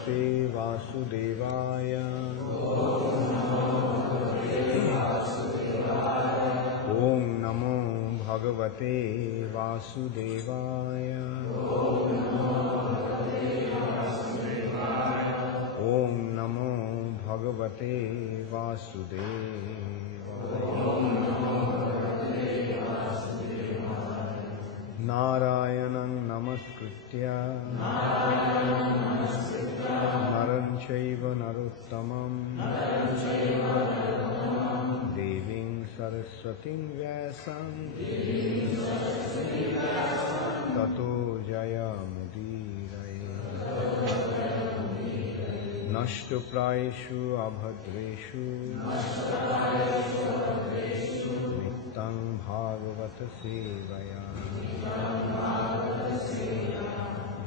भगवते वासुदेवाय। ओम नमो भगवते वासुदेवाय। ओम नमो भगवते वासुदेवाय। नारायणं नमस्कृत्य नरं चैव नरोत्तमं देवीं सरस्वतीं व्यासं ततो जयमुदीरये। नष्टप्रायेषु अभद्रेषु नित्यं भागवत सेवया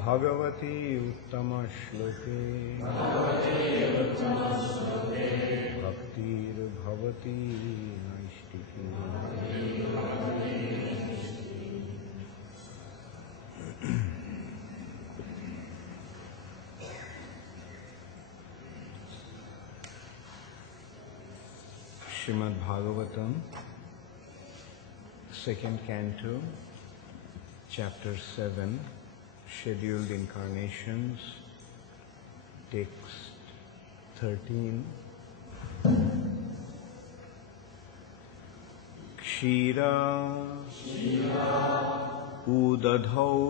भगवती उत्तम श्लोके भक्तिर्भवती नैष्टिकी। Srimad Bhagavatam, second canto, chapter 7, scheduled incarnations, text 13. Kshira udadhau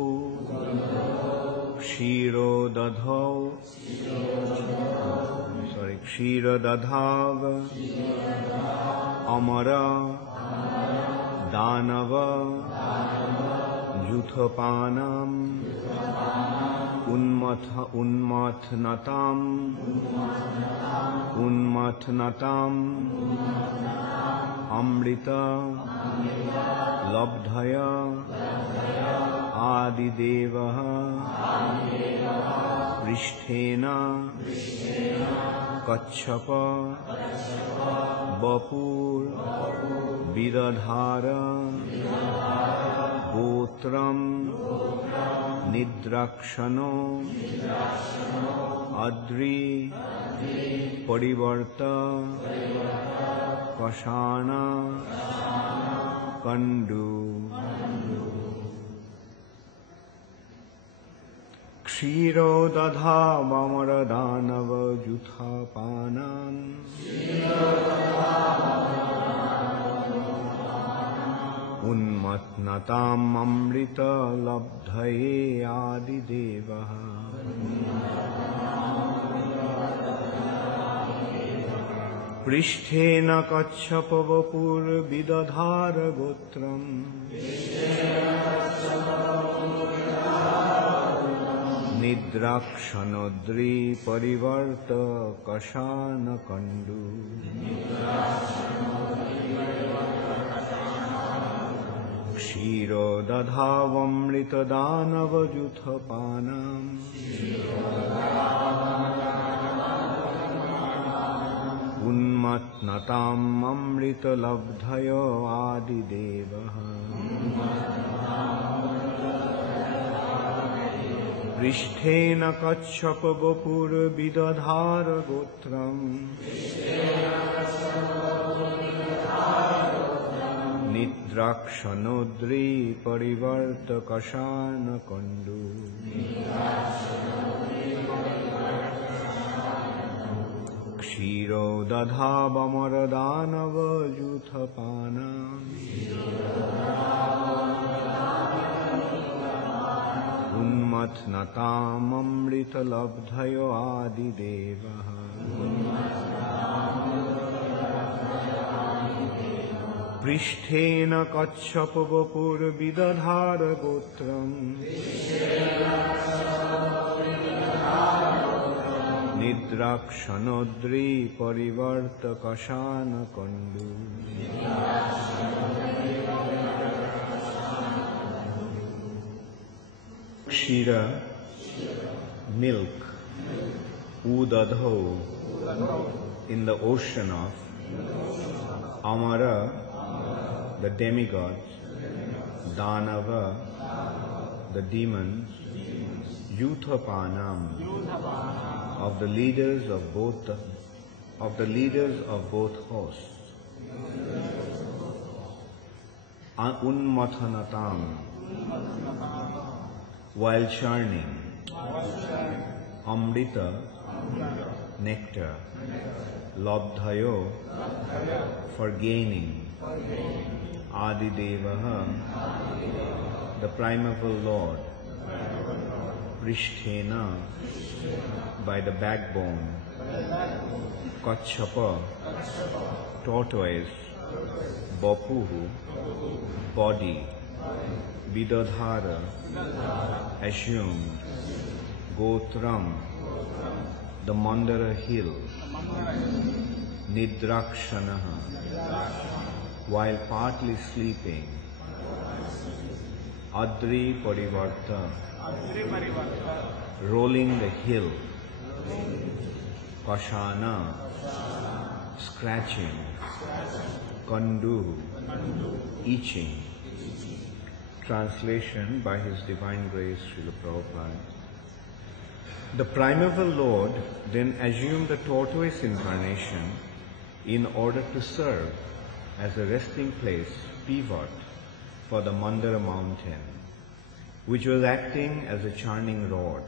kshiro dadhau kshira dadhav amara danava juthapanam unmathnatam amrita labdhaya adidevaha pristhena kachchapa vapur vidadhara gotram nidrakshano adri parivarta kashana kandu. Kshiro dadha vamara danava juthapanam unmatnatam amrita labdhaye adidevaha pristhena kachchapa vapur vidadhara gotram nidrakshanodri parivarta kashana kandu. Kshiro dadhavamrita danava juthapanam unmatnatam amrita labdhayo adidevaha pristhena kachchapa vapur vidadhara gotram nidrakshanodri parivarta kashana kandu. Kshiro dadhavamara danava juthapanam unmatnatam amrita labdhayo adidevaha pristhena kachchapa vapur vidadhara gotram nidrakshanodri parivarta kashana kandu. Kshira, milk, udadho, in the ocean of, amara, the demigods, danava, the demons, Yuthapanam, of the leaders of both hosts, unmathanatam, while churning amrita, nectar, labdhayo, for gaining, Adidevaha, the primeval Lord, Prishthena, by the backbone, Kachapa, tortoise, Bapuhu, body, Vidadhara, assumed, Gotram, the Mandara hill, Nidrakshanaha, while partly sleeping, Adri Parivarta, rolling the hill, Kashana, scratching, Kandu, itching. Translation by His Divine Grace, Srila Prabhupada. The primeval Lord then assumed the tortoise incarnation in order to serve as a resting place, pivot, for the Mandara mountain, which was acting as a churning rod.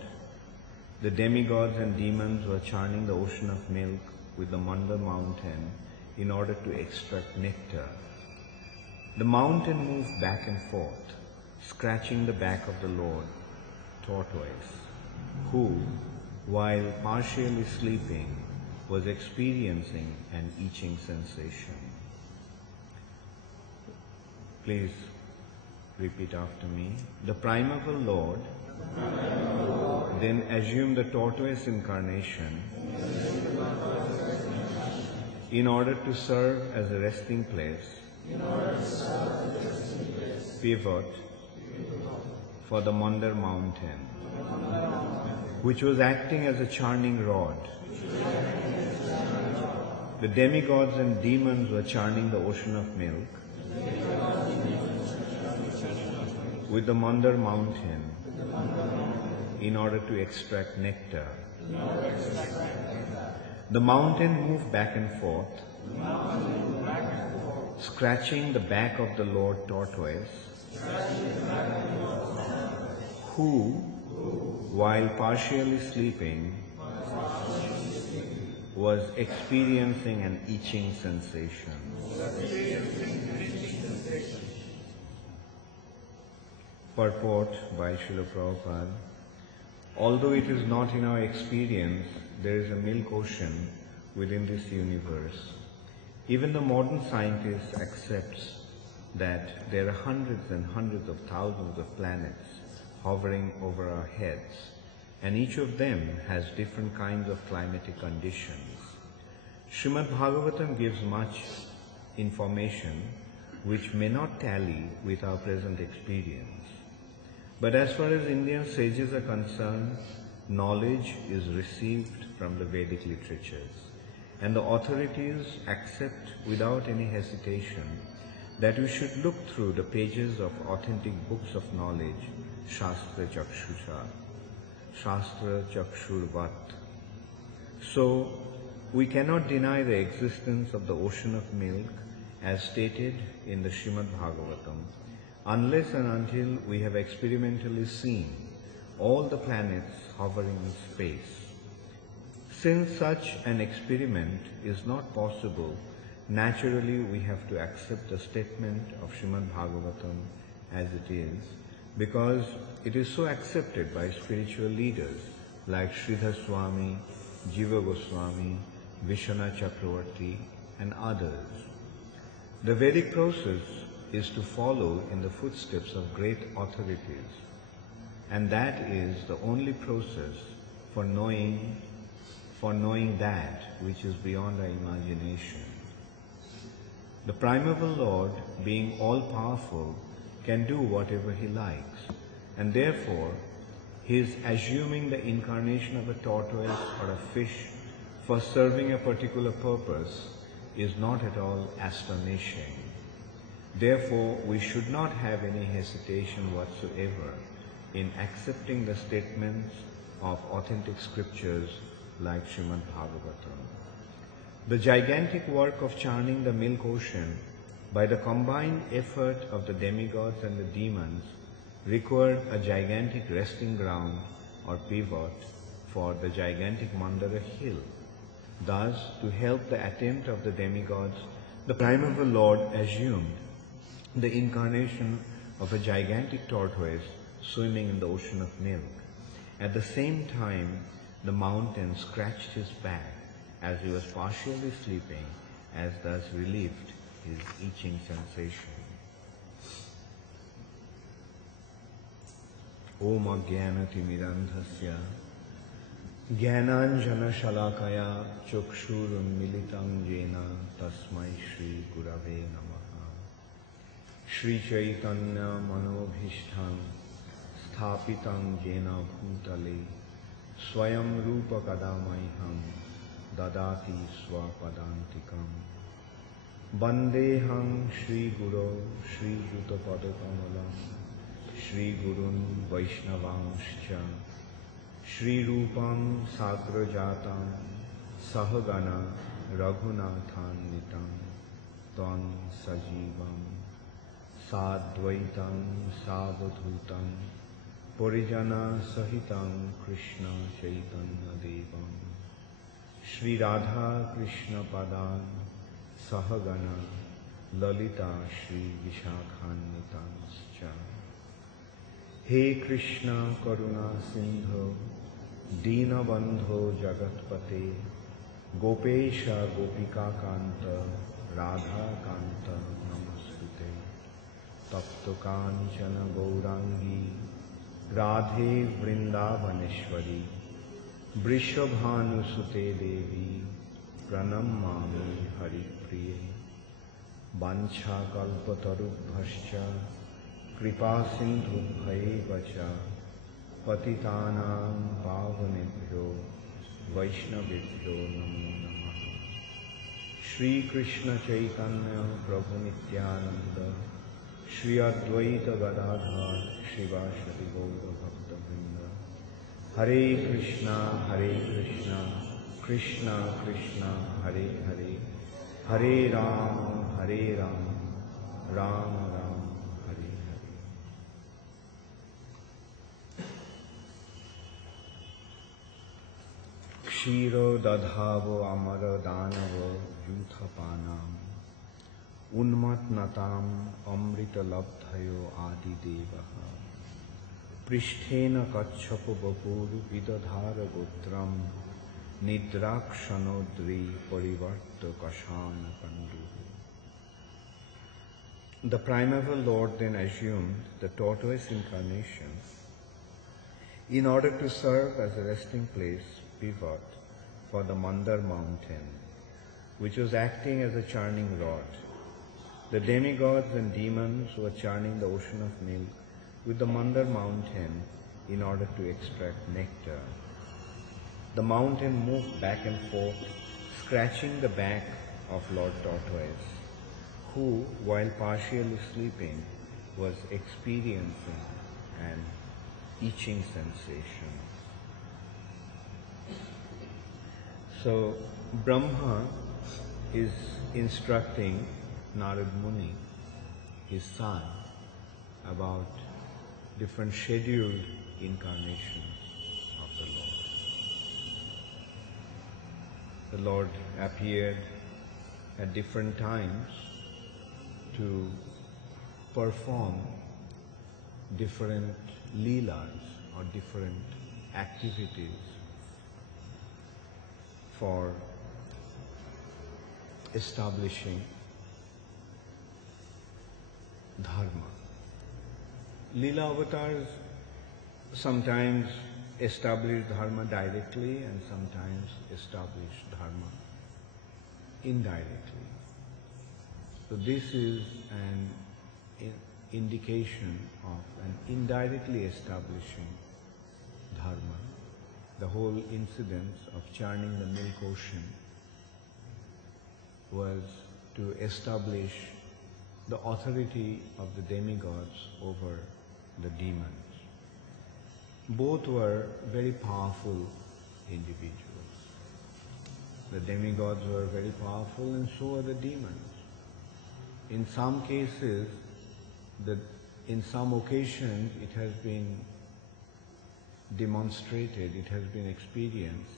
The demigods and demons were churning the ocean of milk with the Mandara mountain in order to extract nectar. The mountain moved back and forth, scratching the back of the Lord, tortoise, who, while partially sleeping, was experiencing an itching sensation. Please repeat after me. The primeval Lord then assumed the tortoise incarnation in order to serve as a resting place, pivot, for the Mandar mountain, which was acting as a churning rod. The demigods and demons were churning the ocean of milk with the Mandar mountain in order to extract nectar. The mountain moved back and forth, scratching the back of the Lord tortoise, who, while partially sleeping, was experiencing an itching sensation. Purport by Srila Prabhupada. Although it is not in our experience, there is a milk ocean within this universe. Even the modern scientist accepts that there are hundreds and hundreds of thousands of planets hovering over our heads, and each of them has different kinds of climatic conditions. Srimad Bhagavatam gives much information which may not tally with our present experience. But as far as Indian sages are concerned, knowledge is received from the Vedic literatures, and the authorities accept without any hesitation that we should look through the pages of authentic books of knowledge, Shastra Chakshusha, Shastra Chakshurvat. So, we cannot deny the existence of the ocean of milk as stated in the Srimad Bhagavatam, unless and until we have experimentally seen all the planets hovering in space. Since such an experiment is not possible, naturally we have to accept the statement of Srimad Bhagavatam as it is, because it is so accepted by spiritual leaders like Sridhar Swami, Jiva Goswami, Vishwanath Chakravarti and others. The Vedic process is to follow in the footsteps of great authorities, and that is the only process for knowing that which is beyond our imagination. The primeval Lord, being all-powerful, can do whatever He likes, and therefore His assuming the incarnation of a tortoise or a fish for serving a particular purpose is not at all astonishing. Therefore, we should not have any hesitation whatsoever in accepting the statements of authentic scriptures like Srimad Bhagavatam. The gigantic work of churning the milk ocean by the combined effort of the demigods and the demons required a gigantic resting ground or pivot for the gigantic Mandara hill. Thus, to help the attempt of the demigods, the primeval Lord assumed the incarnation of a gigantic tortoise swimming in the ocean of milk. At the same time, the mountain scratched his back as he was partially sleeping, as thus relieved his itching sensation. Om Ajnanatimirandhasya Jnananjana Shalakaya Chukshurunmilitam Jena Tasmai Shri Gurave Namaha. Shri Chaitanya Manobhishtham Sthapitam Jena Bhutale Swayam Rupa Kadamaiham Dadati Swapadantikam Bandeham Shri Guru Shri Jutapadakamalam Shri Gurun Vaishnavanscha Shri Rupam Sagrajatam Sahagana Raghunathan Nitam Tvam Sajivam Sadvaitam Savadhutam Parijana Sahitam Krishna Chaitanya Devam Shri Radha Krishna Padan Sahagana Lalita Shri Vishakhanitanscha. He Krishna Karuna Sindho Dina Bandho Jagatpate Gopesha Gopika Kanta Radha Kanta Namaskute Tapto Kanchana Gaurangi Radhe Vrindavaneshwari Vrishabhanusute Devi Pranamami Haripriye Bancha Kalpatarubhascha Kripa Sindhubhaiva cha Patitanam Pavanebhyo Vaishnavibhyo Namo Namaha. Shri Krishna Chaitanya Prabhu Nityananda Shri Advaita Gadadhar Shivashati Gaura Bhakta Vrinda. Hare Krishna, Krishna Krishna, Hare Hare, Hare Rama, Rama Rama, Hare Hare. Kshiro Dadhavo Amara Danavo Yuthapanam Unmatnatam Amrita Labdhayo Adi Devaha Pristhena Kachapo Bapur Vidadhara Gotram Nidrakshanodri Parivarta Kashana Pandu. The primeval Lord then assumed the tortoise incarnation in order to serve as a resting place, pivot, for the Mandar mountain, which was acting as a churning rod. The demigods and demons were churning the ocean of milk with the Mandar mountain in order to extract nectar. The mountain moved back and forth, scratching the back of Lord Tortoise, who, while partially sleeping, was experiencing an itching sensation. So Brahma is instructing Narad Muni, his son, about different scheduled incarnations of the Lord. The Lord appeared at different times to perform different leelas or different activities for establishing dharma. Leela avatars sometimes establish dharma directly and sometimes establish dharma indirectly. So this is an indication of an indirectly establishing dharma. The whole incident of churning the milk ocean was to establish the authority of the demigods over the demons. Both were very powerful individuals. the demigods were very powerful, and so are the demons. In some cases, in some occasions, it has been demonstrated, it has been experienced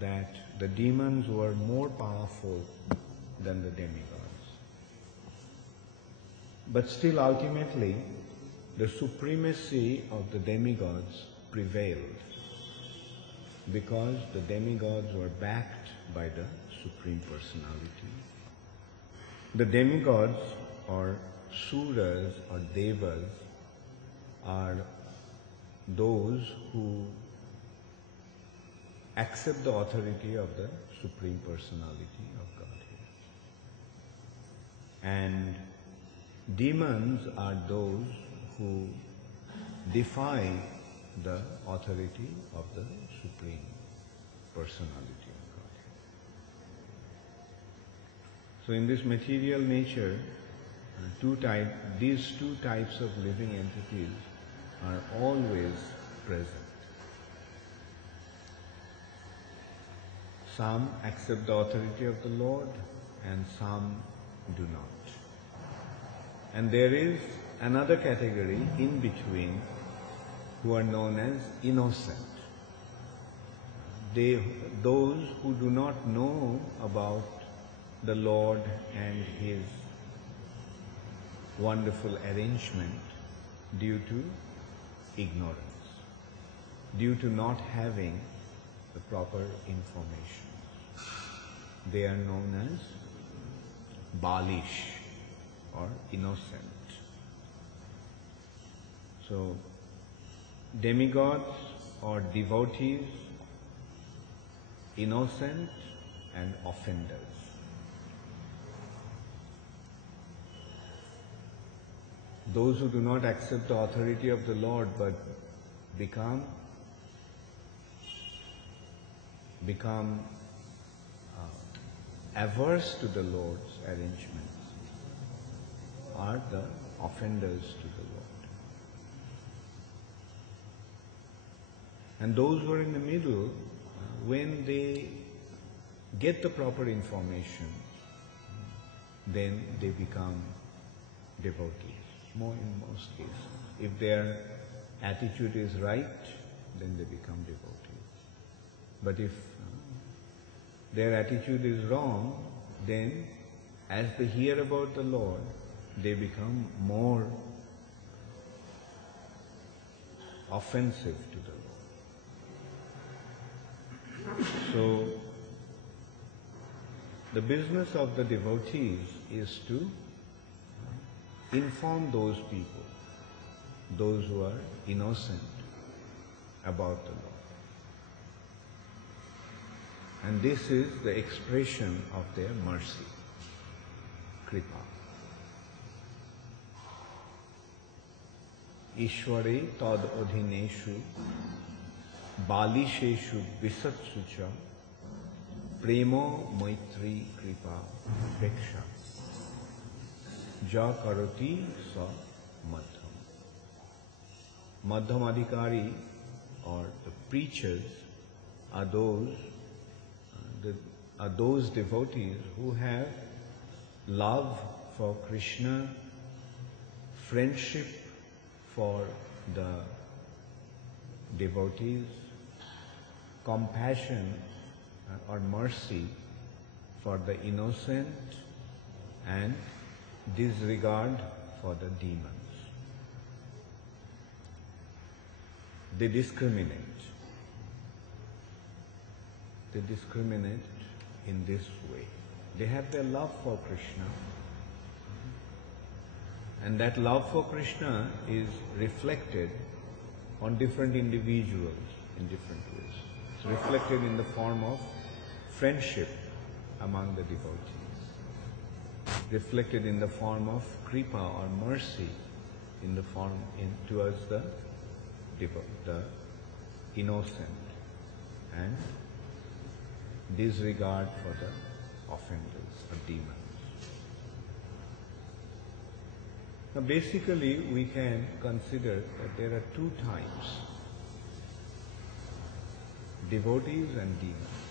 that the demons were more powerful than the demigods. But still, ultimately, the supremacy of the demigods prevailed because the demigods were backed by the Supreme Personality. The demigods, or suras or devas, are those who accept the authority of the Supreme Personality of Godhead. And demons are those who defy the authority of the Supreme Personality of Godhead. So in this material nature, these two types of living entities are always present. Some accept the authority of the Lord and some do not. And there is another category in between who are known as innocent. Those who do not know about the Lord and His wonderful arrangement due to ignorance, due to not having the proper information. They are known as Balish or innocent. So, demigods or devotees, innocent and offenders. Those who do not accept the authority of the Lord but become averse to the Lord's arrangements are the offenders to the Lord. And those who are in the middle, when they get the proper information, then they become devotees. In most cases. If their attitude is right, then they become devotees. But if their attitude is wrong, then as they hear about the Lord, they become more offensive to the Lord. So, the business of the devotees is to inform those people, those who are innocent, about the Lord. And this is the expression of their mercy, kripa. Ishware tad adhineshu balisheshu visatsucha premo maitri kripa apeksha ja karoti sa madhyam. Madhyam adhikari, or the preachers, are those devotees who have love for Krishna, friendship for the devotees, compassion or mercy for the innocent, and disregard for the demons. They discriminate. They discriminate in this way. They have their love for Krishna, and that love for Krishna is reflected on different individuals in different ways. It's reflected in the form of friendship among the devotees, reflected in the form of kripa or mercy towards the innocent, and disregard for the offenders or demons. Now basically we can consider that there are two types, devotees and demons.